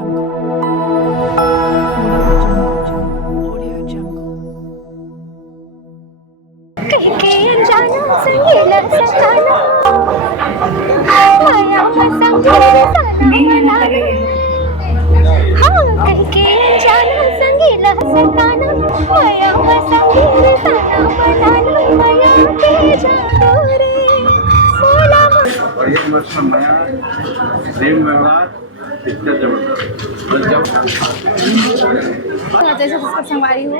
और ये वर्ष नया प्रेम व्यवहार पिक्चर जैसे जिसका संगवारी हो,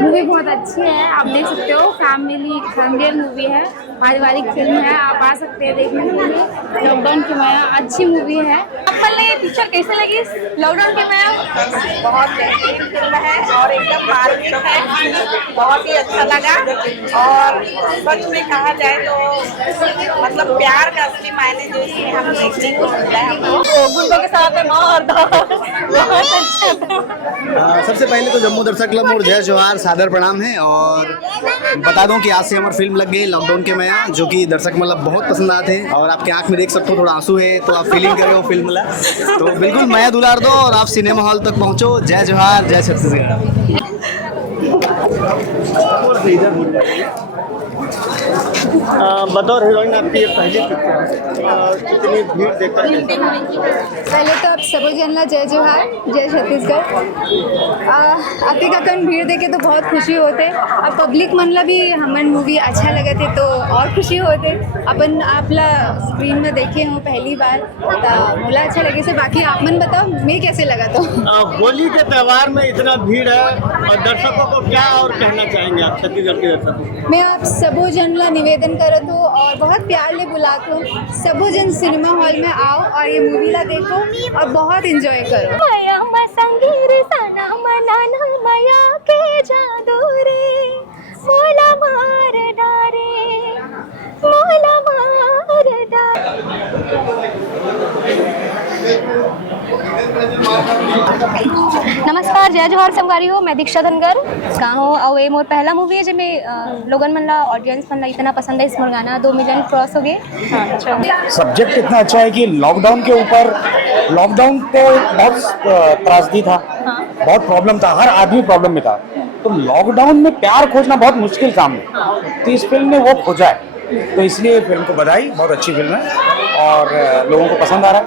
मूवी बहुत अच्छी है, आप देख सकते हो। फैमिली मूवी है, पारिवारिक फिल्म है, आप आ सकते हैं देखने के लिए। लॉकडाउन की माया अच्छी मूवी है। आपको ये पिक्चर कैसे लगी? लॉकडाउन की माया बहुत बेहतरीन फिल्म है और एकदम मार्मिक है, बहुत ही अच्छा लगा। और सच में कहा जाए तो मतलब प्यार का असली मायने जो इसमें हम देखने को मिलता है हमको। गुंडों के साथ है माँ और बहुत अच्छा था। सबसे पहले तो जम्मू दर्शक क्लब और जय जोहार सादर प्रणाम है। और बता दूं कि आज से हमारी फिल्म लग गई लॉकडाउन के माया, जो कि दर्शक मतलब बहुत पसंद आते हैं। और आपके आंख में देख सकते हो थोड़ा आंसू है, तो आप फीलिंग कर रहे हो फिल्म वाला। तो बिल्कुल माया दुलार दो और आप सिनेमा हॉल तक पहुंचो। जय जोहार, जय छत्तीसगढ़। बतौर हीरोइन आपकी ये पहली पिक्चर है, कितनी भीड़ देखकर? पहले तो आप सबो जनला जय जोहार, जय छत्तीसगढ़। आपके काकन भीड़ देखे तो बहुत खुशी होते। अब पब्लिक मनला भी हमन मूवी अच्छा लगे थे तो और खुशी होते। अपन आपला स्क्रीन में देखे हो पहली बार तो मोला अच्छा लगे से। बाकी आप मन बताओ मैं कैसे लगा? तो होली के त्यौहार में इतना भीड़ है और दर्शकों को क्या और कहना चाहेंगे आप छत्तीसगढ़ के दर्शकों को? मैं आप सबो जनला निवेदन करत हूँ और बहुत प्यार ले बुलात हूँ, सबो जन सिनेमा हॉल में आओ और ये मूवी ला देखो और बहुत एंजॉय करो। माया मसंगीर सना मनाना माया के जादू रे, मोला मार डारे, मोला मार डारे। नमस्कार, जय जोहार संगवारी हो। मैं दीक्षा धनगर गाँव और ये मोर पहला मूवी है जिसमें लोगन मन ला ऑडियंस मन ला इतना पसंद है। इस मोर गाना 2 मिलियन क्रॉस हो गए। सब्जेक्ट इतना अच्छा है कि लॉकडाउन के ऊपर, लॉकडाउन तो बहुत त्रासदी था, बहुत प्रॉब्लम था, हर आदमी प्रॉब्लम में था। तो लॉकडाउन में प्यार खोजना बहुत मुश्किल काम है, तो इस फिल्म में वो खोजा है। तो इसलिए फिल्म को बधाई, बहुत अच्छी फिल्म है और लोगों को पसंद आ रहा है।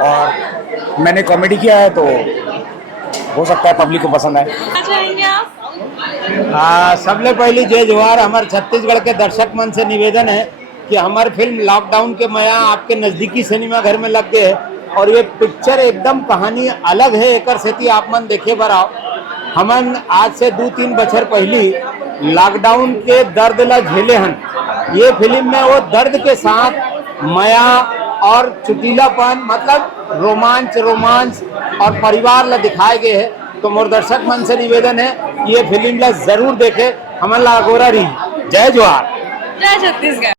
और मैंने कॉमेडी किया है तो हो सकता है पब्लिक को पसंद आए। सबले पहली जय जोहार। हमारे छत्तीसगढ़ के दर्शक मन से निवेदन है कि हमारी फिल्म लॉकडाउन के माया आपके नजदीकी सिनेमा घर में लग गए है और ये पिक्चर एकदम कहानी अलग है। एक सेती आप मन देखे बर आओ। हमन आज से 2-3 बछर पहली लॉकडाउन के दर्द ला झेले हन। ये फिल्म में वो दर्द के साथ माया और चुटीलापन मतलब रोमांच और परिवार ला दिखाए गए हैं। तो मोर दर्शक मन से निवेदन है कि ये फिल्म ला जरूर देखे। हमन ला अगोरा रही। जय जोहार, जय छत्तीसगढ़।